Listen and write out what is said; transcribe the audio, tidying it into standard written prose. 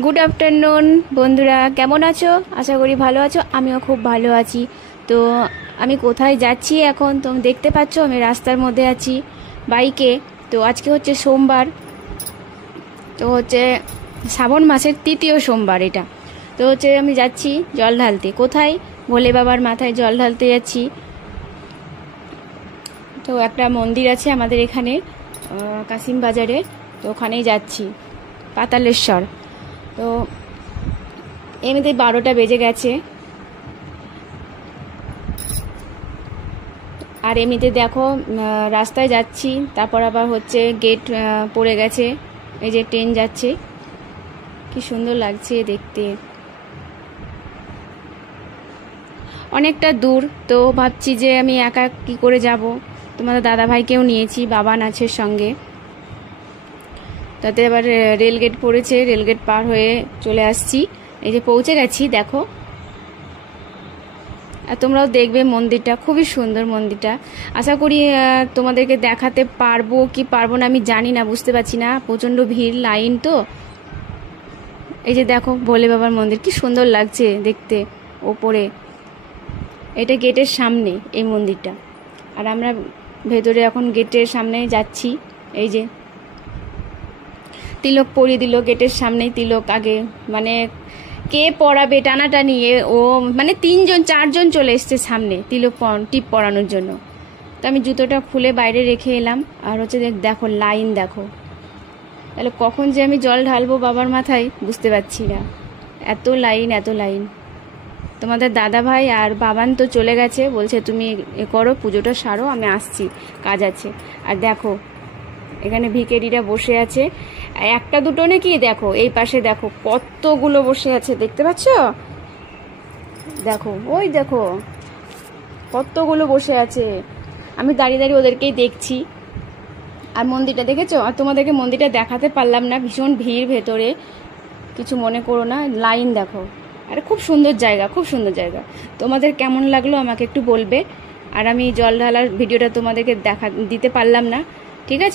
Good afternoon বন্ধুরা, কেমন আছো? আশা করি ভালো আছো। আমিও খুব ভালো আছি। তো আমি কোথায় যাচ্ছি এখন তুমি দেখতে পাচ্ছ, আমি রাস্তার মধ্যে আছি বাইকে। তো আজকে হচ্ছে সোমবার, তো হচ্ছে শ্রাবণ মাসের তৃতীয় সোমবার এটা। তো হচ্ছে আমি যাচ্ছি জল ঢালতে। কোথায়? ভোলে বাবার মাথায় জল ঢালতে যাচ্ছি। তো একটা মন্দির আছে আমাদের এখানে কাশিম বাজারে, তো ওখানেই যাচ্ছি, পাতালেশ্বর। তো এমনিতে 12টা বেজে গেছে, আর এমনিতে দেখো রাস্তায় যাচ্ছি, তারপর আবার হচ্ছে গেট পড়ে গেছে, এই যে ট্রেন যাচ্ছে, কি সুন্দর লাগছে দেখতে, অনেকটা দূর। তো ভাবছি যে আমি একা কি করে যাব, তোমাদের দাদাভাইকেও নিয়েছি, বাবা আছে সঙ্গে। তাতে আবার রেলগেট পড়েছে, রেলগেট পার হয়ে চলে আসছি, এই যে পৌঁছে গেছি দেখো। আর তোমরাও দেখবে মন্দিরটা, খুবই সুন্দর মন্দিরটা। আশা করি তোমাদেরকে দেখাতে পারবো কি পারবো না আমি জানি না, বুঝতে পারছি না, প্রচণ্ড ভিড়, লাইন তো। এই যে দেখো ভোলে বাবার মন্দির, কি সুন্দর লাগছে দেখতে ওপরে। এটা গেটের সামনে এই মন্দিরটা, আর আমরা ভেতরে এখন গেটের সামনে যাচ্ছি। এই যে তিলক পরিয়ে দিল গেটের সামনেই, তিলক আগে, মানে কে পড়াবে টানাটানি, ও মানে 3-4জন চলে এসছে সামনে তিলক টিপ পরানোর জন্য। তো আমি জুতোটা খুলে বাইরে রেখে এলাম, আর হচ্ছে দেখো লাইন দেখো। তাহলে কখন যে আমি জল ঢালবো বাবার মাথায় বুঝতে পারছি না, এত লাইন এত লাইন। তোমাদের দাদা ভাই আর বাবান তো চলে গেছে, বলছে তুমি এ করো, পুজোটা সারো, আমি আসছি, কাজ আছে। আর দেখো এখানে ভিখারিরা বসে আছে, একটা দুটো নাকি, দেখো এই পাশে দেখো কতগুলো বসে আছে, দেখতে পাচ্ছ? দেখো ওই দেখো কতগুলো বসে আছে, আমি দাঁড়িয়ে দাঁড়িয়ে ওদেরকেই দেখছি। আর মন্দিরটা দেখেছো? আর তোমাদেরকে মন্দিরটা দেখাতে পারলাম না, ভীষণ ভিড় ভেতরে, কিছু মনে করো না। লাইন দেখো, আরে খুব সুন্দর জায়গা, খুব সুন্দর জায়গা। তোমাদের কেমন লাগলো আমাকে একটু বলবে। আর আমি জল ঢালার ভিডিওটা তোমাদেরকে দিতে পারলাম না, ঠিক আছে?